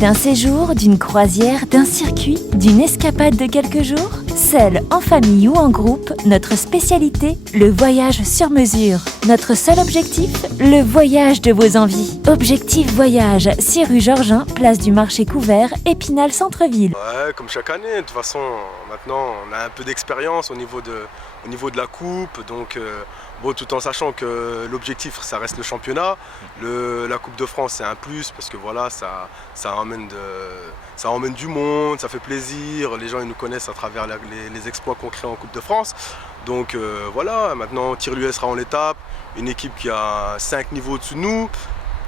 d'un séjour, d'une croisière, d'un circuit, d'une escapade de quelques jours? Seul, en famille ou en groupe, notre spécialité, le voyage sur mesure. Notre seul objectif, le voyage de vos envies. Objectif Voyage, 6 rue Georgin, place du Marché Couvert, Épinal Centre-Ville. Ouais, comme chaque année, de toute façon, maintenant on a un peu d'expérience au niveau de la coupe, donc bon, tout en sachant que l'objectif ça reste le championnat. La Coupe de France c'est un plus parce que voilà, ça emmène du monde, ça fait plaisir, les gens ils nous connaissent à travers les exploits qu'on crée en Coupe de France. Donc voilà, maintenant Tir-l'US sera en l'étape, une équipe qui a 5 niveaux au-dessus de nous.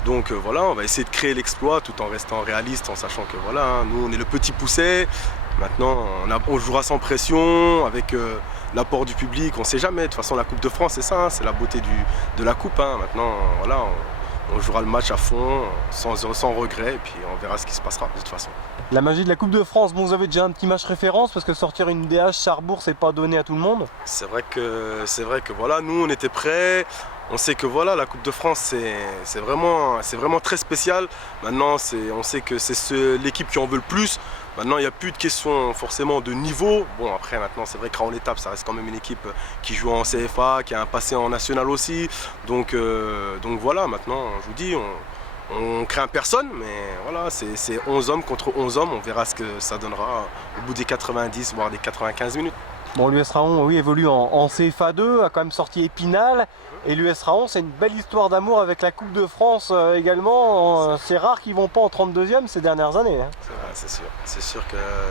Donc voilà, on va essayer de créer l'exploit tout en restant réaliste, en sachant que voilà, hein, nous on est le petit pousset. Maintenant on jouera sans pression, avec l'apport du public, on ne sait jamais. De toute façon la Coupe de France c'est ça, hein, c'est la beauté de la coupe. Hein. Maintenant voilà, on jouera le match à fond, sans regret, et puis on verra ce qui se passera de toute façon. La magie de la Coupe de France, bon, vous avez déjà un petit match référence parce que sortir une DH Charbourg c'est pas donné à tout le monde. C'est vrai que voilà, nous on était prêts. On sait que voilà, la Coupe de France c'est vraiment très spécial. Maintenant on sait que c'est l'équipe qui en veut le plus. Maintenant il n'y a plus de question forcément de niveau. Bon après maintenant c'est vrai qu'en l'étape ça reste quand même une équipe qui joue en CFA, qui a un passé en national aussi. Donc voilà, maintenant je vous dis, on craint personne, mais voilà, c'est 11 hommes contre 11 hommes. On verra ce que ça donnera au bout des 90 voire des 95 minutes. Bon, l'US Raon, oui, évolue en CFA 2, a quand même sorti Épinal. Et l'US Raon, c'est une belle histoire d'amour avec la Coupe de France également. C'est rare qu'ils ne vont pas en 32e ces dernières années. Hein. C'est vrai, c'est sûr.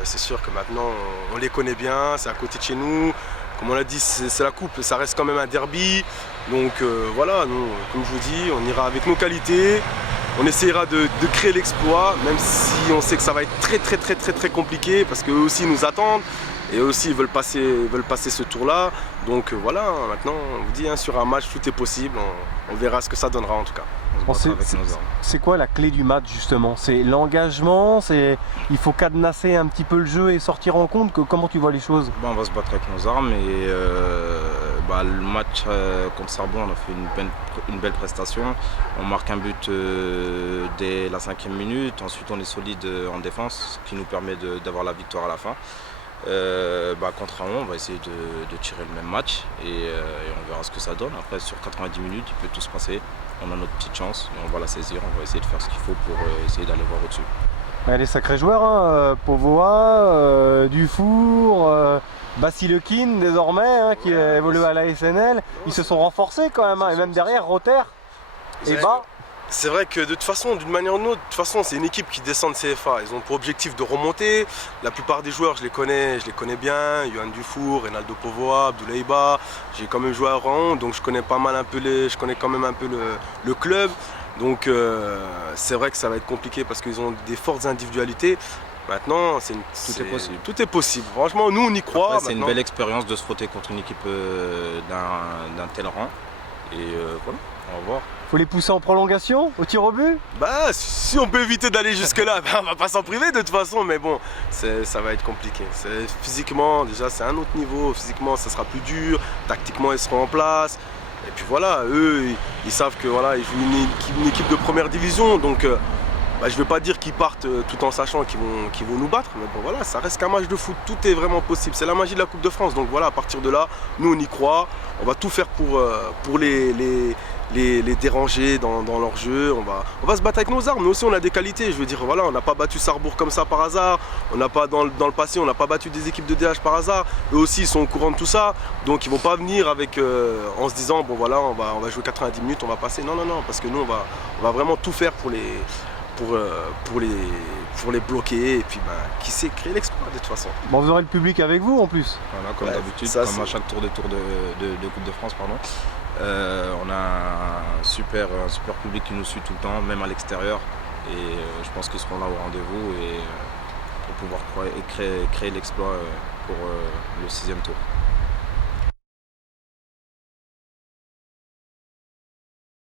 C'est sûr que maintenant, on les connaît bien, c'est à côté de chez nous. Comme on l'a dit, c'est la Coupe, ça reste quand même un derby. Donc voilà, nous, comme je vous dis, on ira avec nos qualités. On essaiera de créer l'exploit, même si on sait que ça va être très compliqué, parce qu'eux aussi nous attendent. Et eux aussi ils veulent passer ce tour-là. Donc voilà, maintenant on vous dit, hein, sur un match tout est possible, on verra ce que ça donnera en tout cas. C'est quoi la clé du match justement? C'est l'engagement, il faut cadenasser un petit peu le jeu et sortir en compte. Comment tu vois les choses? On va se battre avec nos armes et le match contre Sarrebruck, on a fait une belle prestation. On marque un but dès la 5e minute, ensuite on est solide en défense, ce qui nous permet d'avoir la victoire à la fin. Contre Raon, on va essayer de tirer le même match et on verra ce que ça donne. Après sur 90 minutes il peut tout se passer, on a notre petite chance et on va la saisir, on va essayer de faire ce qu'il faut pour essayer d'aller voir au-dessus. Ouais, les sacrés joueurs, hein, Povoa, Dufour, Basilekin désormais, hein, qui évolue à la SNL, ils se sont renforcés quand même, hein, et même derrière Rotter et Bas. C'est vrai que de toute façon, d'une manière ou d'une autre, c'est une équipe qui descend de CFA. Ils ont pour objectif de remonter. La plupart des joueurs, je les connais bien. Yohan Dufour, Reynaldo Povoa, Abdoulaye Ba. J'ai quand même joué à Raon, donc je connais quand même un peu le club. Donc c'est vrai que ça va être compliqué parce qu'ils ont des fortes individualités. Maintenant, tout est possible. Franchement, nous on y croit. C'est une belle expérience de se frotter contre une équipe d'un tel rang. Et voilà, on va voir. Faut les pousser en prolongation, au tir au but? Si on peut éviter d'aller jusque là, on va pas s'en priver de toute façon, mais bon, ça va être compliqué. Physiquement, déjà c'est un autre niveau, physiquement ça sera plus dur, tactiquement ils seront en place. Et puis voilà, eux, ils savent que voilà, ils jouent une équipe de première division, donc je ne vais pas dire qu'ils partent tout en sachant qu'ils vont nous battre, mais bon voilà, ça reste qu'un match de foot, tout est vraiment possible. C'est la magie de la Coupe de France, donc voilà, à partir de là, nous on y croit, on va tout faire pour les déranger dans leur jeu, on va se battre avec nos armes. Nous aussi on a des qualités, je veux dire, voilà, on n'a pas battu Sarrebourg comme ça par hasard, on n'a pas dans le passé, on n'a pas battu des équipes de DH par hasard, eux aussi ils sont au courant de tout ça, donc ils vont pas venir avec en se disant bon voilà, on va jouer 90 minutes, on va passer, non, parce que nous on va vraiment tout faire pour les bloquer et puis qui sait créer l'exploit de toute façon. Bon, vous aurez le public avec vous en plus. Voilà, comme d'habitude, comme à chaque tour de Coupe de France, pardon. On a un super public qui nous suit tout le temps, même à l'extérieur. Et je pense qu'ils seront là au rendez-vous et pour pouvoir créer l'exploit pour le 6e tour.